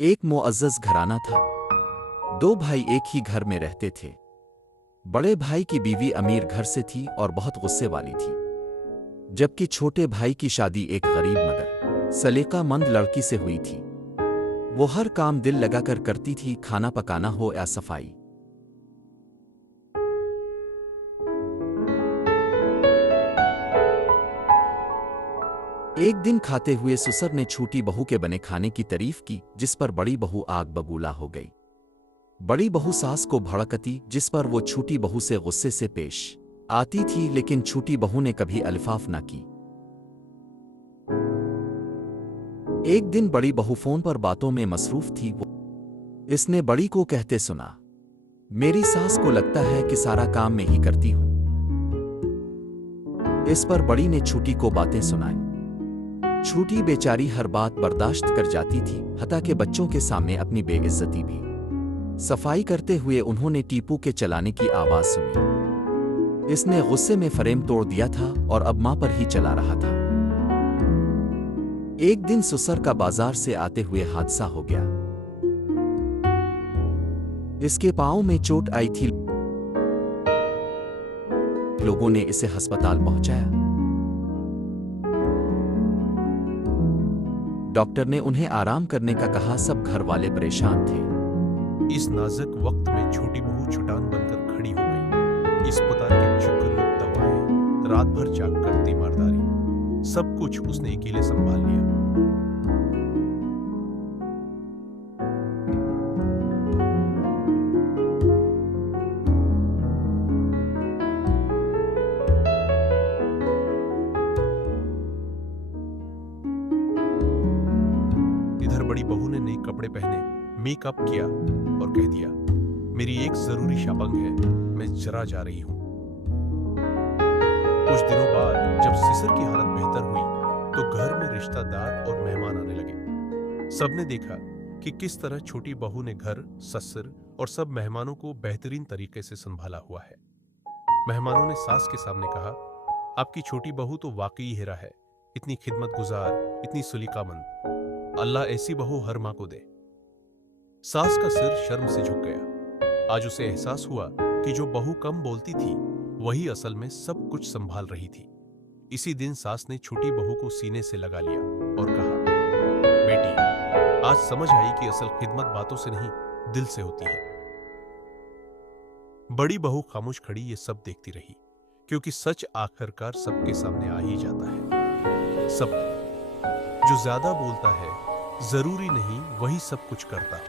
एक मुअज़्ज़ज़ घराना था। दो भाई एक ही घर में रहते थे। बड़े भाई की बीवी अमीर घर से थी और बहुत गुस्से वाली थी, जबकि छोटे भाई की शादी एक गरीब मगर सलीकामंद लड़की से हुई थी। वो हर काम दिल लगाकर करती थी, खाना पकाना हो या सफाई। एक दिन खाते हुए ससुर ने छोटी बहू के बने खाने की तारीफ की, जिस पर बड़ी बहू आग बबूला हो गई। बड़ी बहू सास को भड़कती, जिस पर वो छोटी बहू से गुस्से से पेश आती थी, लेकिन छोटी बहू ने कभी अल्फाफ ना की। एक दिन बड़ी बहू फोन पर बातों में मसरूफ थी। इसने बड़ी को कहते सुना, मेरी सास को लगता है कि सारा काम मैं ही करती हूं। इस पर बड़ी ने छोटी को बातें सुनाई। छोटी बेचारी हर बात बर्दाश्त कर जाती थी, हत्ता के बच्चों के सामने अपनी बेइज्जती भी। सफाई करते हुए उन्होंने टीपू के चलाने की आवाज सुनी। इसने गुस्से में फ्रेम तोड़ दिया था और अब मां पर ही चला रहा था। एक दिन ससुर का बाजार से आते हुए हादसा हो गया। इसके पांव में चोट आई थी। लोगों ने इसे अस्पताल पहुंचाया। डॉक्टर ने उन्हें आराम करने का कहा। सब घर वाले परेशान थे। इस नाजुक वक्त में छोटी बहू छुटान बनकर खड़ी हो गई। अस्पताल के चक्कर, दवाएं, रात भर जागकर तीमारदारी, सब कुछ उसने अकेले संभाल लिया। इधर बड़ी बहू ने नए कपड़े पहने, मेकअप किया और कह दिया, मेरी एक जरूरी शॉपिंग है, मैं जरा जा रही हूं। कुछ दिनों बाद जब सिसर की हालत बेहतर हुई तो घर में रिश्तेदार और मेहमान आने लगे। सबने देखा कि किस तरह छोटी बहू ने घर, ससुर और सब मेहमानों को बेहतरीन तरीके से संभाला हुआ है। मेहमानों ने सास के सामने कहा, आपकी छोटी बहू तो वाकई हीरा है, इतनी खिदमत गुजार, इतनी सुलीकामंद। अल्लाह ऐसी बहू हर मां को दे। सास का सिर शर्म से झुक गया। आज उसे एहसास हुआ कि जो बहू कम बोलती थी वही असल में सब कुछ संभाल रही थी। इसी दिन सास ने छोटी बहू को सीने से लगा लिया और कहा, बेटी, आज समझ आई कि असल खिदमत बातों से नहीं, दिल से होती है। बड़ी बहू खामोश खड़ी ये सब देखती रही, क्योंकि सच आखिरकार सबके सामने आ ही जाता है। सब जो ज्यादा बोलता है जरूरी नहीं वही सब कुछ करता है।